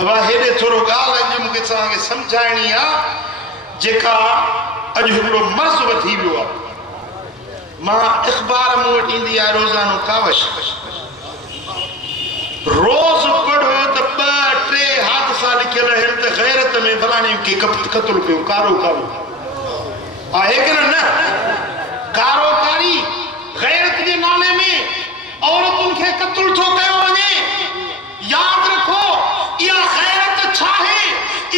अब हेॾे थोरो ॻाल्हि अॼु मूंखे तव्हांखे सम्झाइणी आहे जेका अॼु हिकिड़ो मर्ज़ वधी वियो आहे। मां अख़बार मूं वटि ईंदी आहे रोज़ानो कावश, रोज़ पढ़ो त 2-3 हादसा लिखियल आहिनि त गैरत में फलाणी खे क़त्ल कयो, कारो कारो आहे कि न? कारोकारी गैरत जे नाले में औरतुनि खे क़त्ल थो कयो वञे। याद रखो इहा गैरत छा आहे?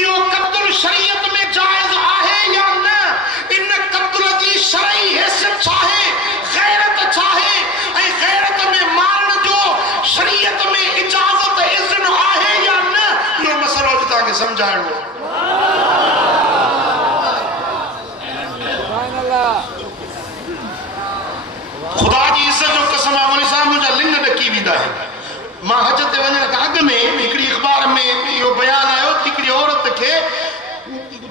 इहो क़त्ल शरीयत में जाइज़ आहे या न? इन क़त्ल जी शरई हैसियत छा आहे? गैरत छा आहे? ऐं गैरत में मारण जो शरीयत में इजाज़त इज़्न आहे या न? इहो मसलो अॼु तव्हांखे सम्झाइणो आहे। खुदा जी इज़्ज़त जो कसम आहे, मोली साहब मुंहिंजा लिंग ॾकी वेंदा आहिनि। मां हज ते वञण खां अॻु में हिकिड़ी अख़बार में इहो बयानु आयो त हिकिड़ी औरत खे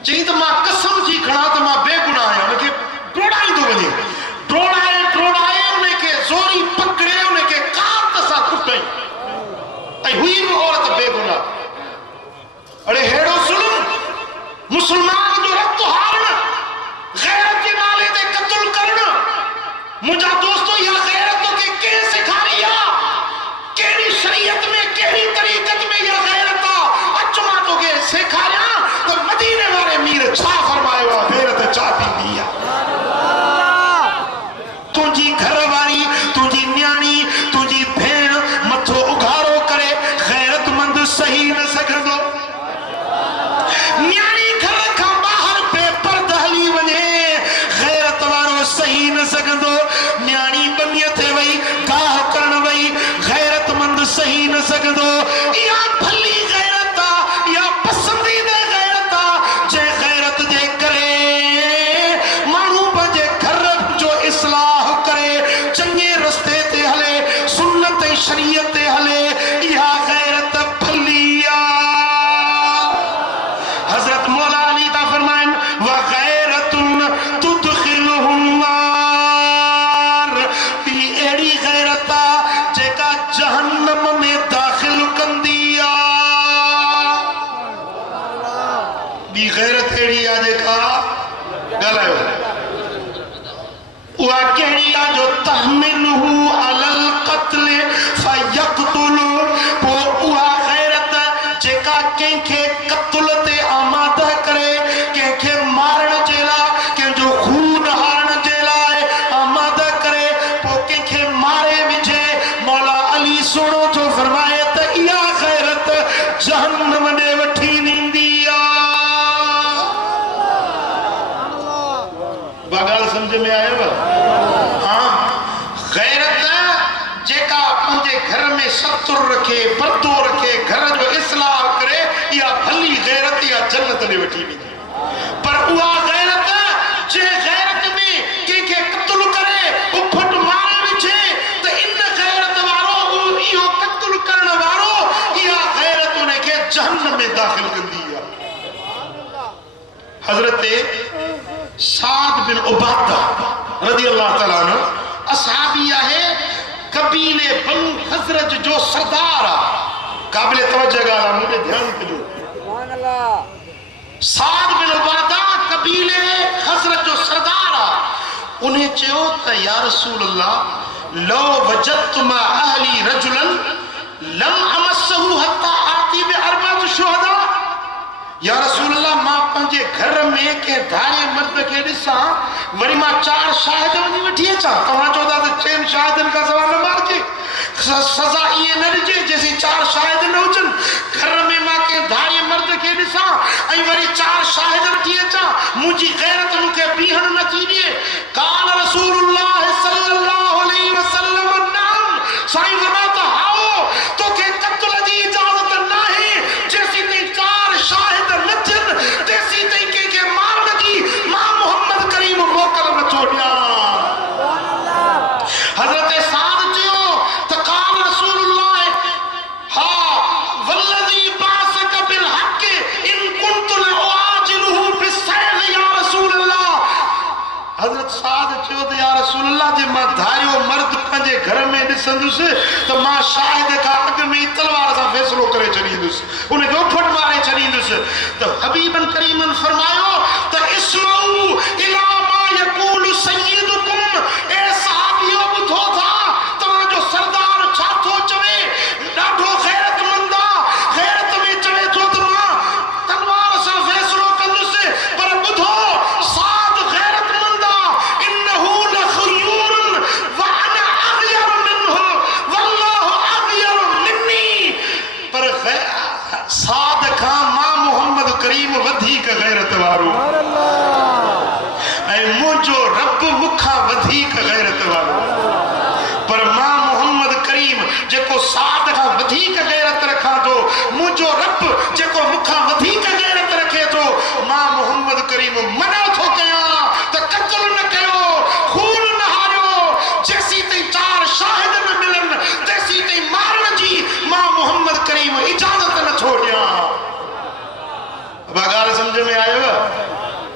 चई त मां कसम थी खणा त मां बेगुनाह आहियां। हुनखे टोड़ाईंदो वञे, टोड़ाए टोड़ाए उनखे ज़ोरी पकड़े उनखे कात सां कुटई ऐं हुई बि औरत बेगुनाह। अड़े हेड़ो ज़ुल्म, मुस्लमान जो रत हारण, गैरत जे नाले ते क़त्ल करण। मुंहिंजा दोस्तो इहा गैरत तोखे कंहिं सेखारी आहे? कहिड़ी शरीयत में कहिड़ी तरीक़त में इहा गैरत आहे? अच मां तोखे सेखारियां त मदीने वारे मीर छा फरमायो आहे, गैरत छा थींदी आहे। तुंहिंजी घरवारी, तुंहिंजी न्याणी, तुंहिंजी भेण मथो उघाड़ो करे गैरतमंद सही न सघंदो। न्याणी घर खां ॿाहिरि बेपर्द हली वञे, गैरत वारो सही न सघंदो। न्याणी बनीअ ते वई गाह करण वई, गैरतमंद सही न सघंदो। इहा भली गैरत आहे, इहा पसंदीदा गैरत आहे, जंहिं गैरत जे करे माण्हू पंहिंजे घर जो इस्लाह करे, चङे रस्ते ते हले, सुन्नत ऐं शरीयत ते हले। इहा गैरत भली आहे। हज़रत मौला अली था फरमाइनि व गैरतुन तुदखिलुहुन नार। ॿी अहिड़ी गैरत आहे जेका जहन्नम में दाख़िल कंदी आहे। ॿी गैरत अहिड़ी आहे जेका ॻाल्हायो उहा कहिड़ी आहे जो तहमिलुहु अलल क़त्ल फयक़्तुलु। पोइ उहा गैरत जेका कंहिंखे क़त्ल ते आमादह करे, कंहिंखे मारण जे लाइ, कंहिंजो खून हारण जे लाइ आमादह करे, पोइ कंहिंखे मारे विझे। मौला अली सोणो थो फरमाए त इहा गैरत जहन्नम ॾे वठी वेंदी आहे। ॻाल्हि सम्झ में आयव? हाँ, गैरत जेका पंहिंजे घर में सतुर रखे, पर्दो रखे, घर जो इस्लाह करे, इहा भली गैरत, इहा जन्नत ॾे वठी वेंदी। पर उहा गैरत जंहिं गैरत में कंहिंखे क़त्ल करे, उफट मारे विझे, त इन गैरत वारो, इहो क़त्ल करण वारो, इहा गैरत उनखे जहन्नम में दाख़िल कंदी आहे। हज़रत साद बिन उबादा रज़ी अल्लाह ताला अन्हु असहाबी आहे, कबीले बनु खज़रज जो सरदार आहे। क़ाबिल तवज्जो ॻाल्हि आहे, मुंहिंजे ध्यानु कजो। साद बिन उबादा कबीले खज़रज जो सरदार आहे। उन्हें चयो त या रसूल अल्लाह लो वजदतु मा अहली रजुलन लम अमस्सहु हत्ता आती बि अर्बअत शुहदा। या रसूल अल्लाह मां पंहिंजे घर में के धारे मर्द खे ॾिसां, वरी मां 4 शाहिद वञी वठी अचां। तव्हां चओ था त 4 शाहिदनि खां सवाइ न मारिजे, सज़ा ईअं न ॾिजे जेसीं 4 शाहिद न हुजनि। घर में मां के धारे मर्द खे ॾिसां ऐं वरी 4 शाहिद वठी अचां, मुंहिंजी गैरत मूंखे बीहण न थी ॾिए। काल रसूलुल्लाह सल्लल्लाहु अलैहि वसल्लम नाम। साईं फरमाता आओ, तोखे क़त्ल जी इजाज़त नाहे जेसीं ताईं 4 शाहिद न थियनि, तेसीं ताईं कंहिंखे मारण जी मां मोहम्मद करीम मोकल नथो ॾियां। हज़रत साद चयो त काल रसूलुल्लाह हा वल्लज़ी बासक बिल हक़ इन कुंतु लआजिलुहु बिसैफ या रसूल अल्लाह। हज़रत साद चयो त या रसूल अल्लाह जे मां धारियो मर्द पंहिंजे घर में ॾिसंदुसि त मां शाहिद खां अॻु में ई तलवार सां फ़ैसिलो करे छॾींदुसि, उनखे उफट कंदुसि त हबीबन करीमन फरमायो त इस्माऊ इला मा यकूलु सय्यदुकुम ए सहाबियो ॿुधो था तव्हांजो सरदार छा थो चवे ॾाढो गैरतमंद आहे गैरत में चवे थो त मां तलवार सां फ़ैसिलो कंदुसि पर ॿुधो साद गैरतमंद आहे इन्नहु लखयूरुन व अना अग़यर मिन्हु वल्लाहु अग़यर मिन्नी पर साद खां मां मोहम्मद करीम वधीक गैरत वारो ऐं मुंहिंजो रब मूंखां वधीक गैरत वारो पर मां मोहम्मद करीम जेको साद खां वधीक गैरत रखां थो मुंहिंजो रब जेको मूंखां वधीक गैरत रखे थो मां मोहम्मद करीम मना थो कयां त क़त्ल न कयो खून न हारियो जेसी ताईं 4 शाहिद न मिलन तेसी ताईं मारण जी मां मोहम्मद करीम इजाज़त न थो ॾियां। अब ॻाल्हि समझ में आयो?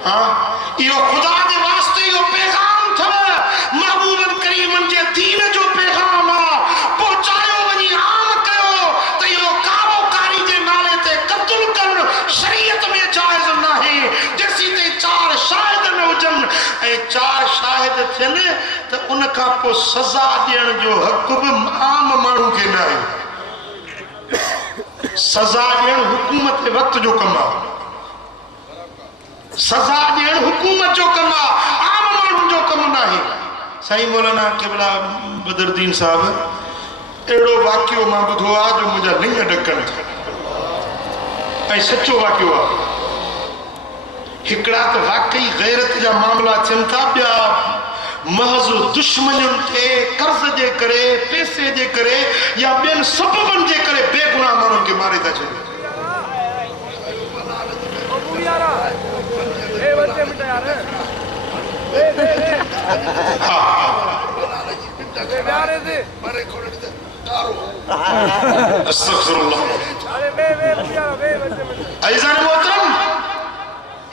हाँ इहो खुदा जे वास्ते इहो पैगाम थव महबूबन करीमन जे दीन जो पैगाम आहे पहुचायो वञी आम कयो त इहो कारोकारी जे नाले ते क़त्ल करण शरीयत में जाइज़ नाहे जेसी ताईं 4 शाहिद न हुजनि ऐं 4 शाहिद थियनि त उन खां पोइ सज़ा ॾियण जो हक़ बि आम माण्हू खे न आहे। सज़ा ॾियण हुकूमत जे वक़्त जो कमु आहे सज़ा ॾियण हुकूमत जो कमु आहे आम माण्हुनि जो कमु न आहे। साईं मौलाना क़िबला बदरुद्दीन साहब अहिड़ो वाक़ियो मां ॿुधो आहे जो मुंहिंजा लिङ ॾकनि ऐं सचो वाक़ियो आहे। हिकिड़ा त वाकई गैरत जा मामला थियनि था ॿिया महज़ दुश्मनियुनि ते कर्ज़ जे करे पैसे जे करे या ॿियनि सबबनि जे करे बेगुनाह माण्हुनि खे मारे था छॾनि।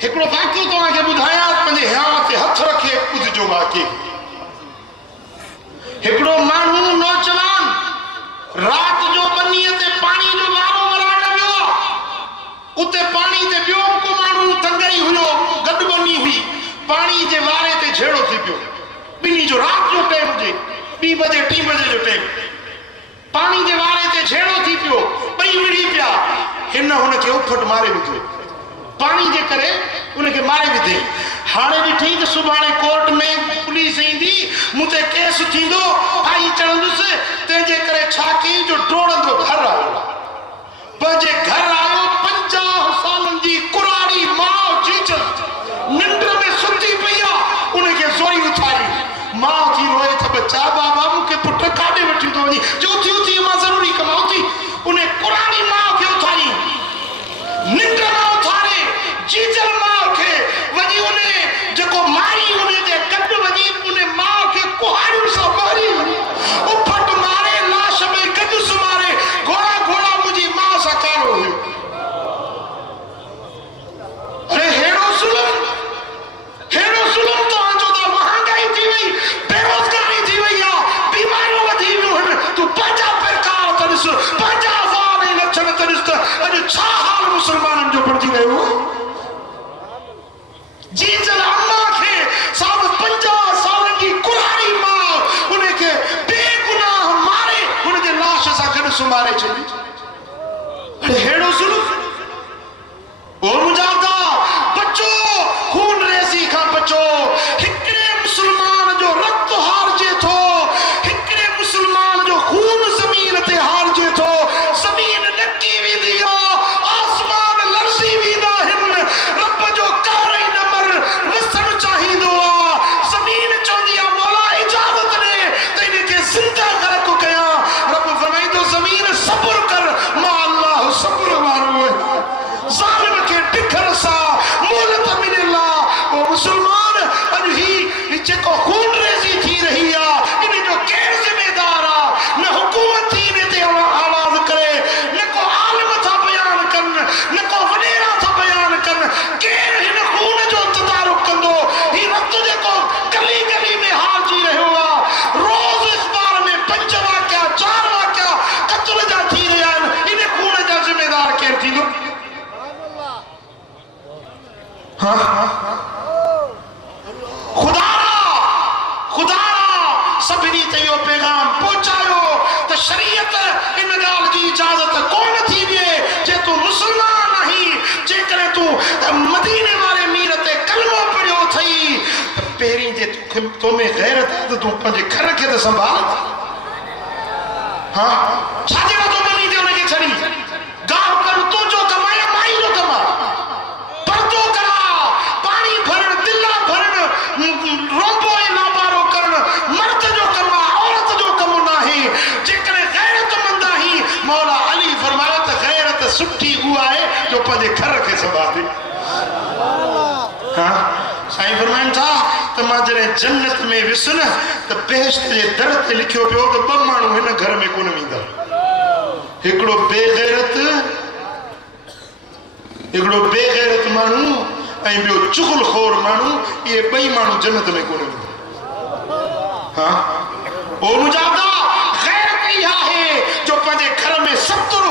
हिकिड़ो वाक़ियो तव्हांखे ॿुधायां पंहिंजे हियाव ते हथ रखे ॿुधिजो वाक़ियो। हिकिड़ो माण्हू नौजवान रात जो बनीअ ते पाणी जो वारो वराइण वियो उते पाणी ते ॿियो को माण्हू तंगई हुयो गॾु बनी हुई पाणी जे वारे ते झेड़ो थी पियो ॿिन्ही जो रात जो टाइम हुजे 2 बजे 3 बजे जो टाइम पाणी जे वारे ते झेड़ो थी पियो ॿई विढ़ी पिया हिन हुनखे उफट मारे विधो पाणी जे करे उनखे मारे विधई। हाणे ॾिठी त सुभाणे कोर्ट में पुलिस ईंदी मूं ते केस थींदो आई चढ़ंदुसि तंहिंजे करे छा कई जो डोड़ंदो घर आयो पंहिंजे घर आयो 50 सालनि जी कुराड़ी माउ जीजल निंड में सुती पई आहे उनखे सोई उथारी माउ थी रोए त बच्चा बाबा मूंखे पुट काॾे वठी थो वञी जो थी उथी मां ज़रूरी कमाऊं थी उन कुराड़ी माउ खे उथारी निंड मां उथारे जीजल माउ खे वञी उन जेको मारी उन जे गॾु वञी उन माउ खे कुहाड़ियुनि सां मारी उफट मारे लाश में गॾु सुमारे घोड़ा घोड़ा मुंहिंजी माउ सां कारो हुयो। अरे हेड़ो ज़ुल्म तव्हांजो त महांगाई थी वई बेरोज़गारी थी वई आहे बीमारियूं वधी वियूं आहिनि तूं 50 प्रकार त ॾिस 50,000 ऐं लक्षण त ॾिस त अॼु छा हाल मुस्लमाननि जो पणिजी रहियो जीजल अम्मा खे साल 50 सालनि जी कुराड़ी माउ उनखे बेगुनाह मारे उनजे लाश सां गॾु सुम्हारे छॾी। हेड़ो ज़ुल्म ओ मुंहिंजा बचो खून रेज़ी खां बचो हिकिड़े मुस्लमान जो रक्त हारजे थो हिकिड़े मुस्लमान जो खून ज़मीन ते हारजे थो ज़मीन नकी वेंदी आहे आसमान लरज़ी वेंदा आहिनि रब जो कहर ई न मर वसण चाहींदो आहे ज़मीन चवंदी आहे मौला इजाज़त ॾे त इनखे ज़िंदा ग़रक़ कयां रब फरमाईंदो ज़मीन सब्र कर मां अल्लाह सब्र वारो ज़ालिम खे टिखर सां मोहलत मिलियला ओ मुस्लमान अॼु ही जेको खून रेज़ी थी रही आहे इन जो केरु ज़िम्मेदार आहे न हुकूमत थी इन ते आवाज़ करे न को आलिम था बयान कनि न को वॾेरा था बयान कनि केरु हिन खून जो तदारुक कंदो ही वक़्तु जेको गली गली में हारजी रहियो आहे रोज़ इख़बार में 5 वाक़िया 4 वाक़िया क़त्ल जा थी रहिया आहिनि इन खून जा ज़िम्मेदार केरु थींदो? खुदा सभिनी ते इहो पैगाम पहुचायो त शरीयत इन ॻाल्हि जी इजाज़त कोन थी ॾिए जे तूं मुस्लमान आहीं जेकॾहिं तूं मदीने वारे मीर ते कलमो पढ़ियो अथई त पहिरीं जे तो में गैरत आहे त तूं पंहिंजे घर खे त संभाल। छाजे लाइ तूं बनी ते हुनखे छॾी गांव कर तुंहिंजो कमु आहे या माई जो कमु आहे? पर्दो करा पाणी भरण दिला भरण रोंबो ऐं नाबारो करण मर्द जो कमु आहे औरत जो कमु न आहे। जेकॾहिं गैरतमंद आहीं मौला अली फरमायो त गैरत सुठी उहा आहे जो पंहिंजे घर खे संभाले। साईं फरमाइनि था त मां जॾहिं जन्नत में वियुसि त बेहश्त जे दर ते लिखियो पियो त 2 माण्हू हिन घर में कोन वेंदा, हिकिड़ो बेगैरत माण्हू ऐं ॿियो चुगलखोर माण्हू। इहे 2 माण्हू जन्नत में कोन वेंदा। ओ मुजाहिदा गैरत इहा आहे जो पंहिंजे घर में 70